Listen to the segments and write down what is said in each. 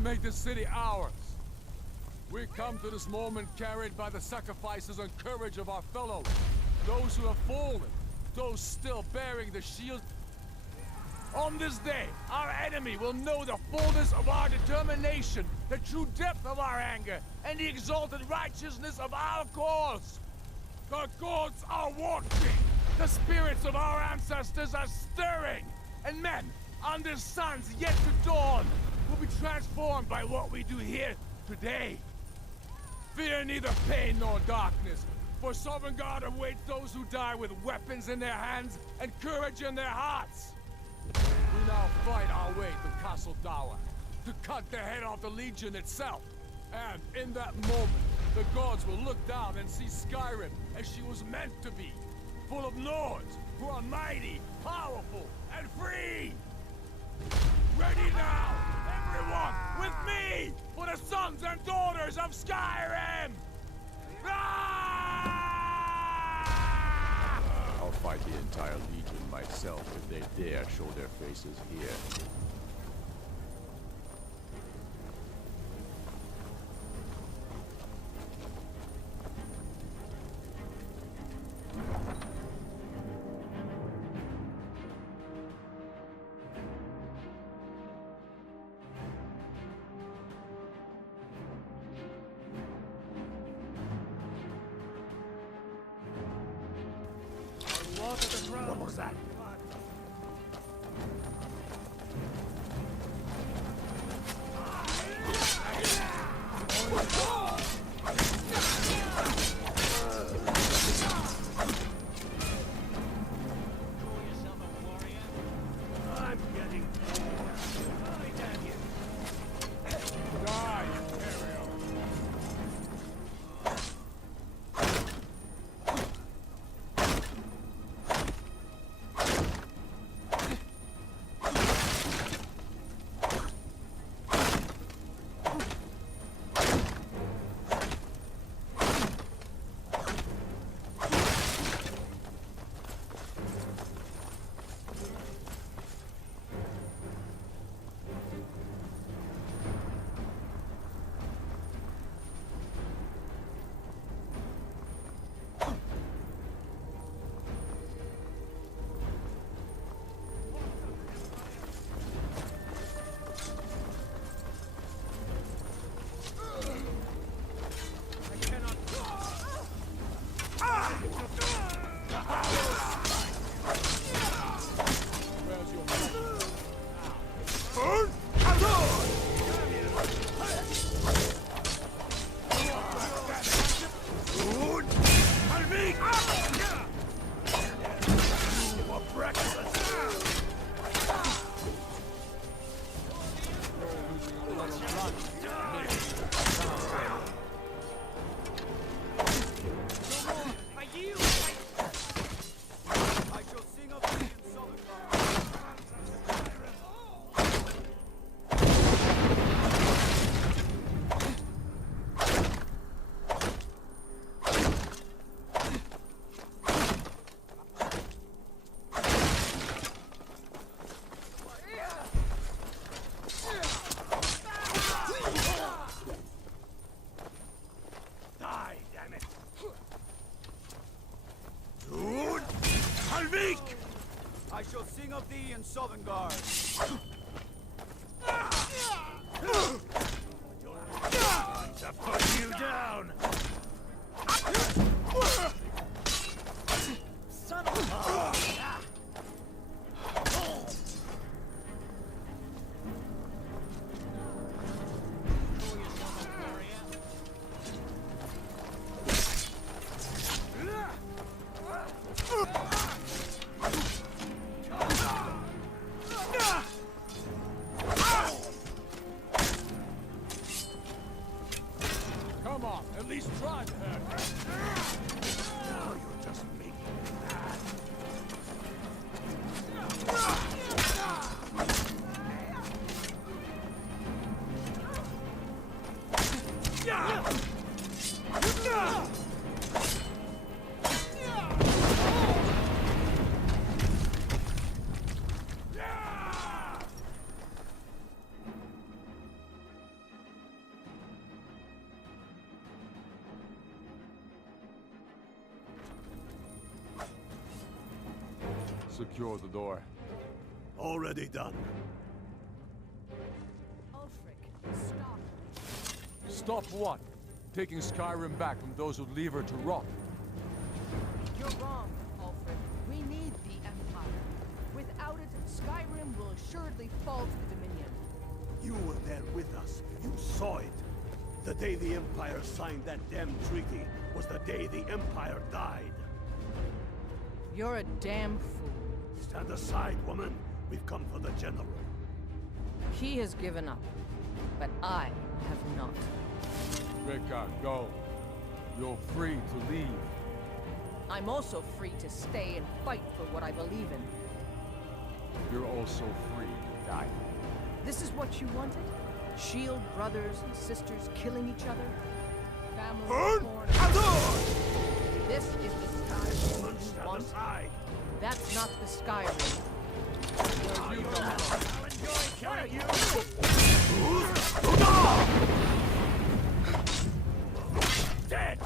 make this city ours. We come to this moment carried by the sacrifices and courage of our fellows, those who have fallen, those still bearing the shield. On this day, our enemy will know the fullness of our determination, the true depth of our anger, and the exalted righteousness of our cause. The gods are watching. The spirits of our ancestors are stirring. And men, under suns yet to dawn, will be transformed by what we do here today. Fear neither pain nor darkness, for Sovngarde awaits those who die with weapons in their hands and courage in their hearts. We now fight our way to Castle Dower, to cut the head off the Legion itself. And in that moment, the gods will look down and see Skyrim as she was meant to be, full of lords who are mighty, powerful, and free! Ready now, everyone, with me, for the sons and daughters of Skyrim! I'll fight the entire Legion myself if they dare show their faces here. What was that? I shall sing of thee in Sovngarde. To put you down! Son of a... Come on, at least try to hurt me. Now you're just making me mad. Secure the door. Already done. Ulfric, stop. Stop what? Taking Skyrim back from those who leave her to rot. You're wrong, Ulfric. We need the Empire. Without it, Skyrim will assuredly fall to the Dominion. You were there with us. You saw it. The day the Empire signed that damn treaty was the day the Empire died. You're a damn fool. Stand aside, woman. We've come for the General. He has given up, but I have not. Rika, go. You're free to leave. I'm also free to stay and fight for what I believe in. You're also free to die. This is what you wanted? Shield brothers and sisters killing each other? Families torn. This is the Skyrim Woman, you stand want? aside. That's not the Skyrim. You know. I'll enjoy killing you. Dead.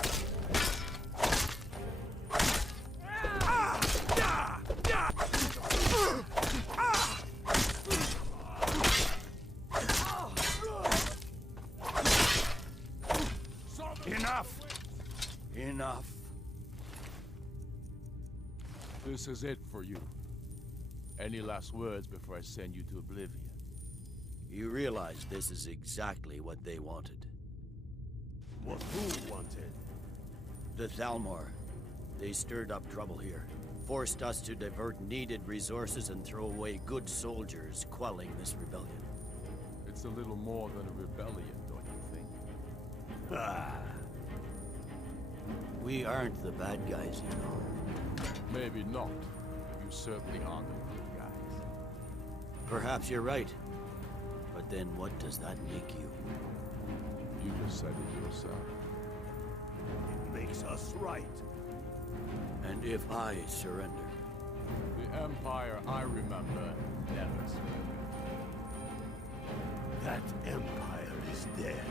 Enough! Enough. This is it for you. Any last words before I send you to oblivion? You realize this is exactly what they wanted. What who wanted? The Thalmor. They stirred up trouble here. Forced us to divert needed resources and throw away good soldiers, quelling this rebellion. It's a little more than a rebellion, don't you think? Ah. We aren't the bad guys, you know. Maybe not, but you certainly aren't the good guys. Perhaps you're right. But then what does that make you? You just said it yourself. It makes us right. And if I surrender? The Empire I remember never surrendered. That Empire is dead.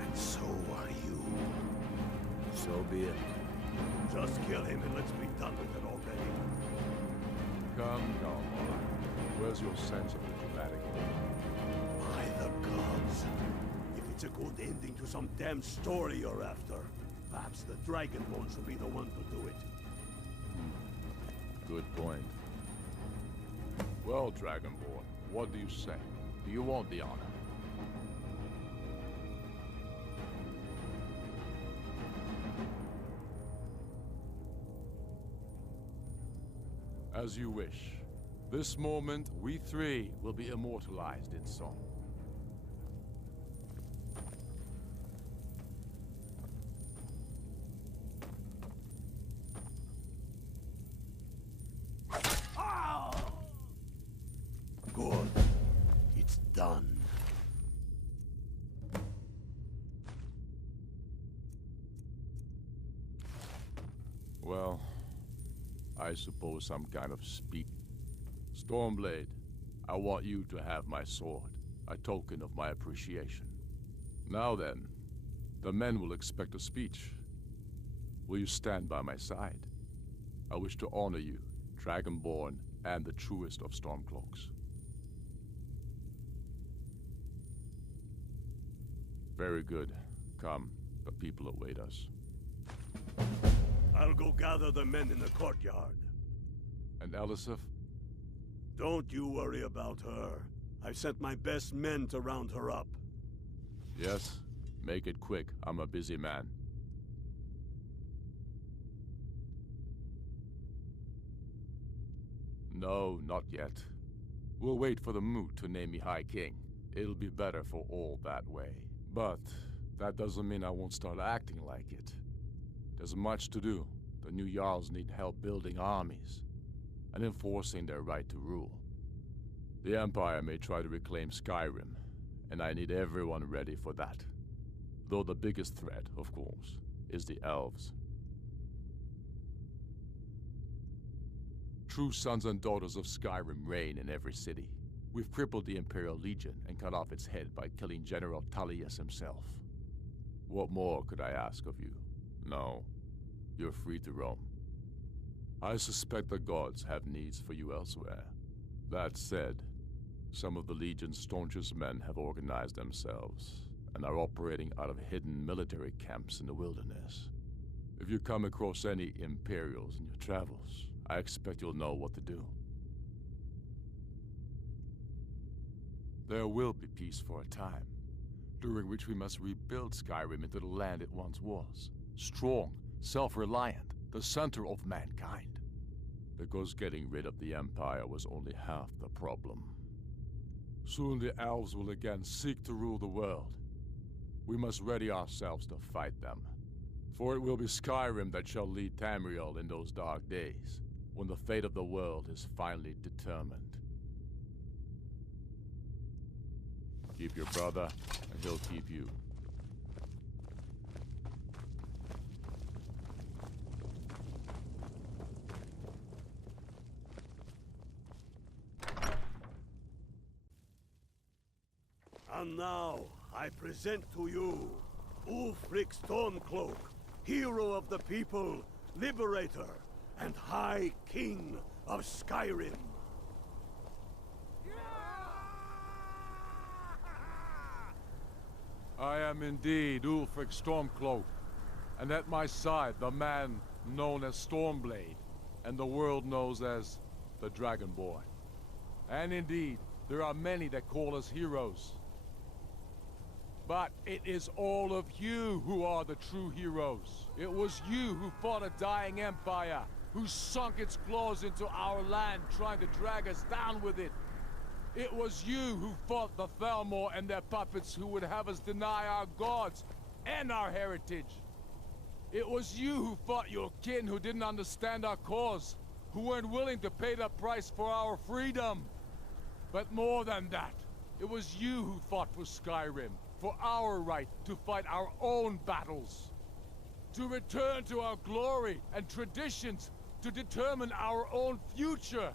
And so are you. So be it. Just kill him and let's be done with it already. Come, boy. Where's your sense of the dramatic? By the gods. If it's a good ending to some damn story you're after, perhaps the Dragonborn should be the one to do it. Good point. Well, Dragonborn, what do you say? Do you want the honor? As you wish. This moment, we three will be immortalized in song. Good. It's done. Well, I suppose some kind of speech. Stormblade, I want you to have my sword, a token of my appreciation. Now then, the men will expect a speech. Will you stand by my side? I wish to honor you, Dragonborn, and the truest of Stormcloaks. Very good. Come, the people await us. I'll go gather the men in the courtyard. And Elisif? Don't you worry about her. I've sent my best men to round her up. Yes? Make it quick. I'm a busy man. No, not yet. We'll wait for the moot to name me High King. It'll be better for all that way. But that doesn't mean I won't start acting like it. There's much to do. The new Jarls need help building armies and enforcing their right to rule. The Empire may try to reclaim Skyrim, and I need everyone ready for that. Though the biggest threat, of course, is the elves. True sons and daughters of Skyrim reign in every city. We've crippled the Imperial Legion and cut off its head by killing General Tullius himself. What more could I ask of you? No, you're free to roam. I suspect the gods have needs for you elsewhere. That said, some of the Legion's staunchest men have organized themselves and are operating out of hidden military camps in the wilderness. If you come across any Imperials in your travels, I expect you'll know what to do. There will be peace for a time, during which we must rebuild Skyrim into the land it once was. Strong, self-reliant, the center of mankind. Because getting rid of the Empire was only half the problem. Soon the elves will again seek to rule the world. We must ready ourselves to fight them. For it will be Skyrim that shall lead Tamriel in those dark days, when the fate of the world is finally determined. Keep your brother, and he'll keep you. And now, I present to you Ulfric Stormcloak, hero of the people, liberator, and High King of Skyrim. I am indeed Ulfric Stormcloak, and at my side the man known as Stormblade, and the world knows as the Dragonborn. And indeed, there are many that call us heroes. But it is all of you who are the true heroes. It was you who fought a dying empire, who sunk its claws into our land trying to drag us down with it. It was you who fought the Thalmor and their puppets who would have us deny our gods and our heritage. It was you who fought your kin who didn't understand our cause, who weren't willing to pay the price for our freedom. But more than that, it was you who fought for Skyrim, for our right to fight our own battles. To return to our glory and traditions, to determine our own future.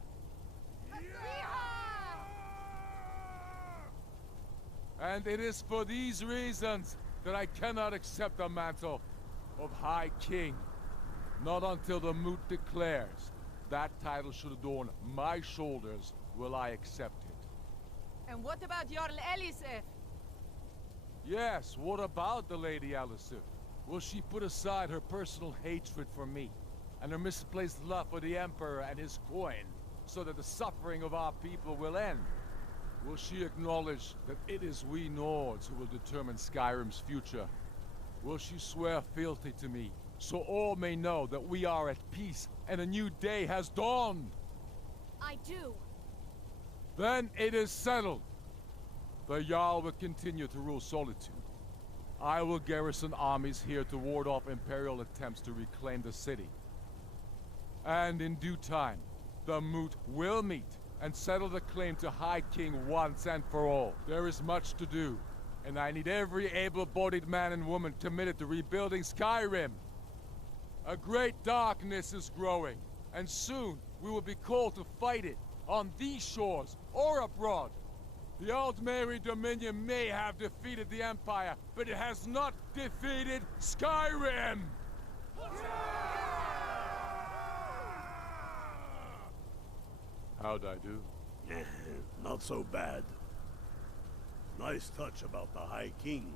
And it is for these reasons that I cannot accept the mantle of High King. Not until the Moot declares that title should adorn my shoulders will I accept it. And what about Jarl Elisif? Yes, what about the Lady Elisif? Will she put aside her personal hatred for me, and her misplaced love for the Emperor and his coin, so that the suffering of our people will end? Will she acknowledge that it is we Nords who will determine Skyrim's future? Will she swear fealty to me, so all may know that we are at peace and a new day has dawned? I do. Then it is settled. The Jarl will continue to rule Solitude. I will garrison armies here to ward off Imperial attempts to reclaim the city. And in due time, the Moot will meet and settle the claim to High King once and for all. There is much to do, and I need every able-bodied man and woman committed to rebuilding Skyrim. A great darkness is growing, and soon we will be called to fight it, on these shores or abroad. The Aldmeri Dominion may have defeated the Empire, but it has not defeated Skyrim! How'd I do? Not so bad. Nice touch about the High King.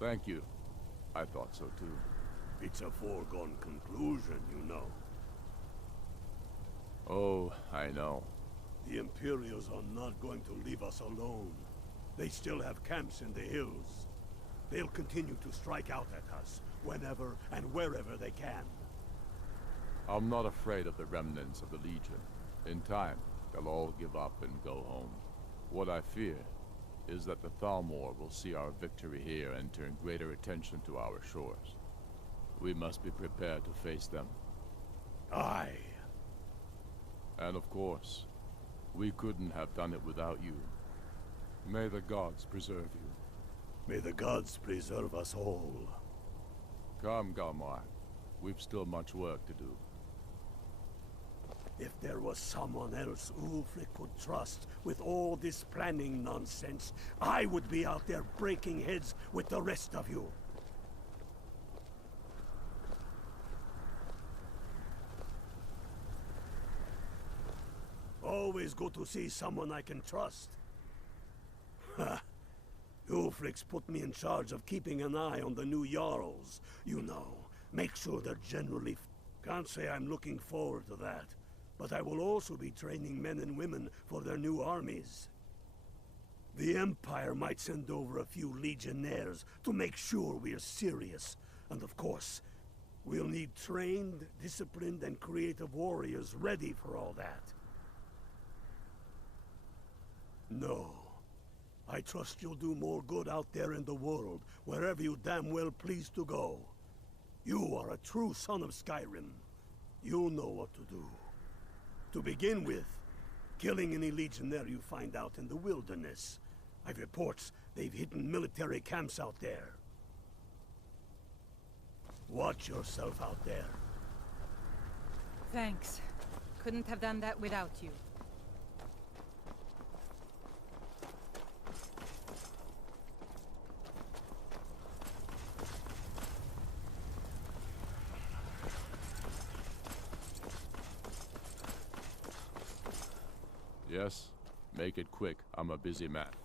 Thank you. I thought so too. It's a foregone conclusion, you know. Oh, I know. The Imperials are not going to leave us alone. They still have camps in the hills. They'll continue to strike out at us, whenever and wherever they can. I'm not afraid of the remnants of the Legion. In time, they'll all give up and go home. What I fear is that the Thalmor will see our victory here and turn greater attention to our shores. We must be prepared to face them. Aye. And of course, we couldn't have done it without you. May the gods preserve you. May the gods preserve us all. Come, Galmar. We've still much work to do. If there was someone else Ulfric could trust with all this planning nonsense, I would be out there breaking heads with the rest of you. always good to see someone I can trust. Ha! Ulfric's put me in charge of keeping an eye on the new Jarls. You know, make sure they're generally... Can't say I'm looking forward to that. But I will also be training men and women for their new armies. The Empire might send over a few legionnaires to make sure we're serious. And of course, we'll need trained, disciplined, and creative warriors ready for all that. No. I trust you'll do more good out there in the world, wherever you damn well please to go. You are a true son of Skyrim. You'll know what to do. To begin with, killing any legionnaire you find out in the wilderness. I've reports they've hidden military camps out there. Watch yourself out there. Thanks. Couldn't have done that without you. Yes? Make it quick. I'm a busy man.